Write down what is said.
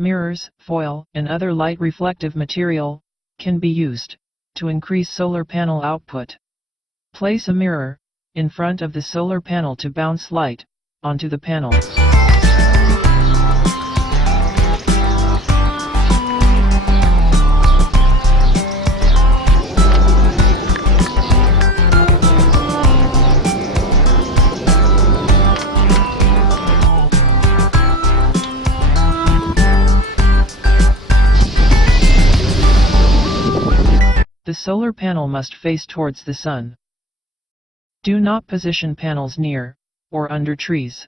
Mirrors, foil, and other light reflective material can be used to increase solar panel output. Place a mirror in front of the solar panel to bounce light onto the panel. The solar panel must face towards the sun. Do not position panels near or under trees.